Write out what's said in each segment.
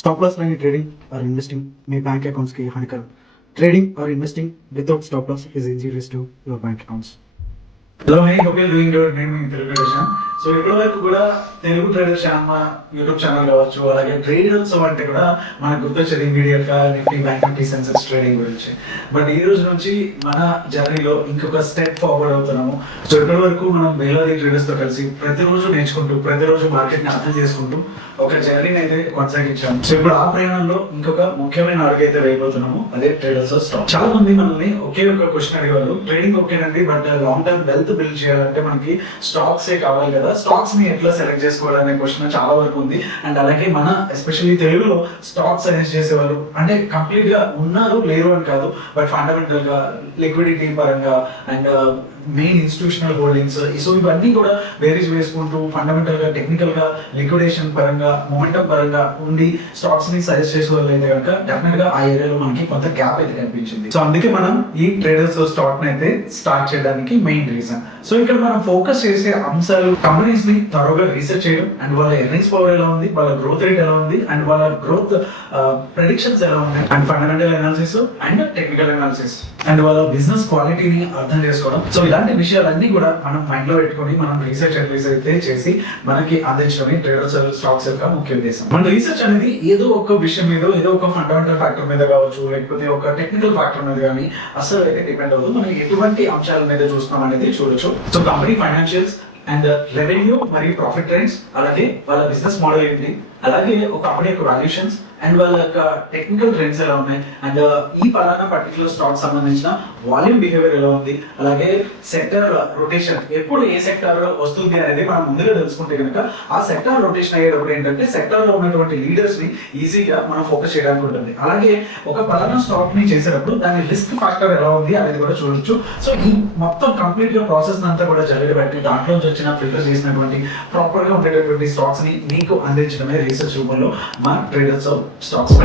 Stop loss line trading or investing may bank accounts की हानिकारक. Trading or investing without stop loss is injurious to your bank accounts. Hello hi hope you doing good. నేను మీ Telugu trader. So ఇప్పటి వరకు కూడా Telugu trader channel మన YouTube channel కావచ్చు, అలాగే traders అంటే కూడా మనకు గుర్తొచ్చేది ఇమీడియట్ గా Nifty bank Nifty Sensex trading గురించి. బట్ ఈ రోజు నుంచి మన జర్నీలో ఇంకొక స్టెప్ ఫార్వర్డ్ అవుతున్నాము. సో ఇప్పటి వరకు మనం వేలాది ట్రేడర్స్ తో కలిసి ప్రతిరోజు నేర్చుకుంటూ ప్రతిరోజు మార్కెట్ ని అర్థం చేసుకుంటూ ఒక జర్నీని అయితే కొనసాగించాము. సో ఇప్పుడు ఆ ప్రయాణంలో ఇంకొక ముఖ్యమైన అడుగు అయితే వేయబోతున్నాము, అదే ట్రేడర్స్ స్టాక్. చాలా మంది మనల్ని ఒకే ఒక క్వశ్చన్ అడిగేవాళ్ళు, ట్రేడింగ్ ఓకేనండి but long term wealth build చేయాలంటే మనకి స్టాక్స్ ఏ కావాలి కదా, స్టాక్స్ ని ఎట్లా సెలెక్ట్ చేసుకోవాలనే క్వశ్చన్ చాలా వరకు ఉంది. అండ్ అలాగే మన ఎస్పెషల్లీ తెలుగులో స్టాక్స్ సజెస్ట్ చేసేవాళ్ళు అంటే కంప్లీట్ గా ఉన్నారు లేరు అని కాదు, బట్ ఫండమెంటల్ గా లిక్విడిటీ పరంగా and main institutional holdings, so ఇవన్నీ కూడా వేరీస్ వేసుకుంటూ ఫండమెంటల్ గా టెక్నికల్ గా లిక్విడేషన్ పరంగా మొమెంటం పరంగా ఉండి స్టాక్స్ ని సజెస్ట్ చేసే వాళ్ళు అయితే కనుక డెఫినెట్ గా ఆ ఏరియాలో మనకి కొంత గ్యాప్ అయితే కనిపించింది. సో అందుకే మనం ఈ ట్రేడర్స్ స్టాక్ ని అయితే స్టార్ట్ చేయడానికి మెయిన్ రీజన్. సో ఇక్కడ మనం ఫోకస్ చేసే అంశాలు కంపెనీస్ ని త్వరగా రీసెర్చ్ చేయడం, అండ్ వాళ్ళ ఎర్నింగ్స్ పవర్ ఎలా ఉంది, వాళ్ళ గ్రోత్ రేట్ ఎలా ఉంది, అండ్ వాళ్ళ గ్రోత్ ప్రెడిక్షన్స్ ఎలా ఉన్నాయి, and fundamental analysis and technical analysis, and వాళ్ళ బిజినెస్ క్వాలిటీని అర్థం చేసుకోవడం. సో ఇలాంటి విషయాలన్నీ కూడా మనం మైండ్ లో పెట్టుకొని మనం రీసెర్చ్ అనలైజ్ అయితే చేసి మనకి అందించడమే ట్రేడర్స్ స్టాక్స్ యొక్క ముఖ్య ఉద్దేశం. మన రీసెర్చ్ అనేది ఏదో ఒక విషయం మీద, ఏదో ఒక ఫండమెంటల్ ఫ్యాక్టర్ మీద కావచ్చు, లేకపోతే ఒక టెక్నికల్ ఫ్యాక్టర్ మీద కానీ అసలు అయితే డిపెండ్ అవుతుంది. మనం ఎటువంటి అంశాల మీద చూస్తున్నాం అనేది చూడొచ్చు. So company financials and revenue మరియు ప్రాఫిట్ ట్రెండ్స్, అలాగే వాళ్ళ బిజినెస్ మోడల్ ఏంటి, అలాగే ఒక కంపెనీ యొక్క వాల్యుయేషన్స్ అండ్ వాళ్ళ యొక్క టెక్నికల్ ట్రెండ్స్ ఎలా ఉన్నాయి, అండ్ ఈ పలానా పర్టికులర్ స్టాక్ సంబంధించిన వాల్యూమ్ బిహేవియర్ ఎలా ఉంది, అలాగే సెక్టర్ రొటేషన్ ఎప్పుడు ఏ సెక్టర్ వస్తుంది అనేది మనం ముందుగా తెలుసుకుంటే కనుక ఆ సెక్టర్ రొటేషన్ అయ్యేటప్పుడు ఏంటంటే సెక్టర్ లో ఉన్నటువంటి లీడర్స్ ని ఈజీగా మనం ఫోకస్ చేయడానికి ఉంటుంది. అలాగే ఒక పలానా స్టాక్ ని చేసేటప్పుడు దాని రిస్క్ ఫ్యాక్టర్ ఎలా ఉంది అనేది కూడా చూడొచ్చు. సో ఈ మొత్తం కంప్లీట్ గా ప్రాసెస్ అంతా కూడా జరగబెట్టి దాంట్లో వచ్చిన ఫిల్టర్ చేసినటువంటి ప్రాపర్ గా ఉండేటటువంటి స్టాక్స్ ని మీకు అందించడమే రీసెర్చ్ రూపంలో మా ట్రేడర్స్ స్టాక్స్.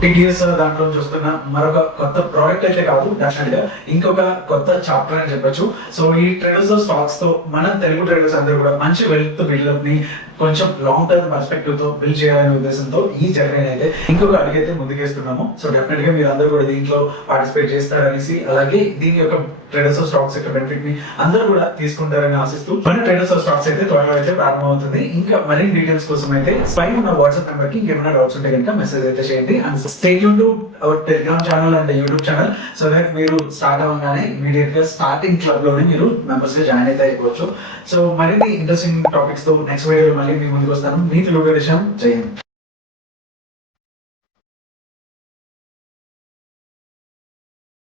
టీడీఎస్ దాంట్లో చూస్తున్న మరొక కొత్త ప్రోడక్ట్ అయితే కాదు, డెఫినెట్ గా ఇంకొక కొత్త చాప్టర్ అని చెప్పొచ్చు. సో ఈ ట్రేడర్స్ స్టాక్స్ తో మన తెలుగు ట్రేడర్స్ అందరూ కూడా మంచి వెల్త్ బిల్డప్ ని కొంచెం లాంగ్ టర్మ్ పర్స్పెక్టివ్ తో బిల్డ్ చేయాలనే ఉద్దేశంతో ఈ జర్నీ అయితే ఇంకొక అడిగైతే ముందుకేస్తున్నాము. సో డెఫినెట్ గా మీరు అందరూ కూడా దీంట్లో పార్టిసిపేట్ చేస్తారనేసి, అలాగే దీని యొక్క ట్రేడర్స్ స్టాక్స్ యొక్క బెనిఫిట్ ని అందరూ కూడా తీసుకుంటారని ఆశిస్తూ మన ట్రేడర్స్ స్టాక్స్ అయితే త్వరగా అయితే ప్రారంభమవుతుంది. ఇంకా మరిన్ని డీటెయిల్స్ కోసం అయితే పైన ఉన్న వాట్సాప్ నెంబర్ కి ఇంకేమైనా డౌట్స్ ఉంటే కనుక మెసేజ్ అయితే చేయండి. And stay tune to our Telegram channel and YouTube channel, so that మీరు స్టార్ట్ అవ్వగానే ఇమీడియట్ గా స్టార్టింగ్ క్లబ్ లోనే మీరు మెంబర్స్ గా జాయిన్ అయితే అయిపోవచ్చు. సో మరిన్ని ఇంట్రెస్టింగ్ టాపిక్స్ తో నెక్స్ట్ వీడియో మళ్ళీ మీ ముందుకు వస్తాను. మీ తెలుగు విషయం జై హింద్.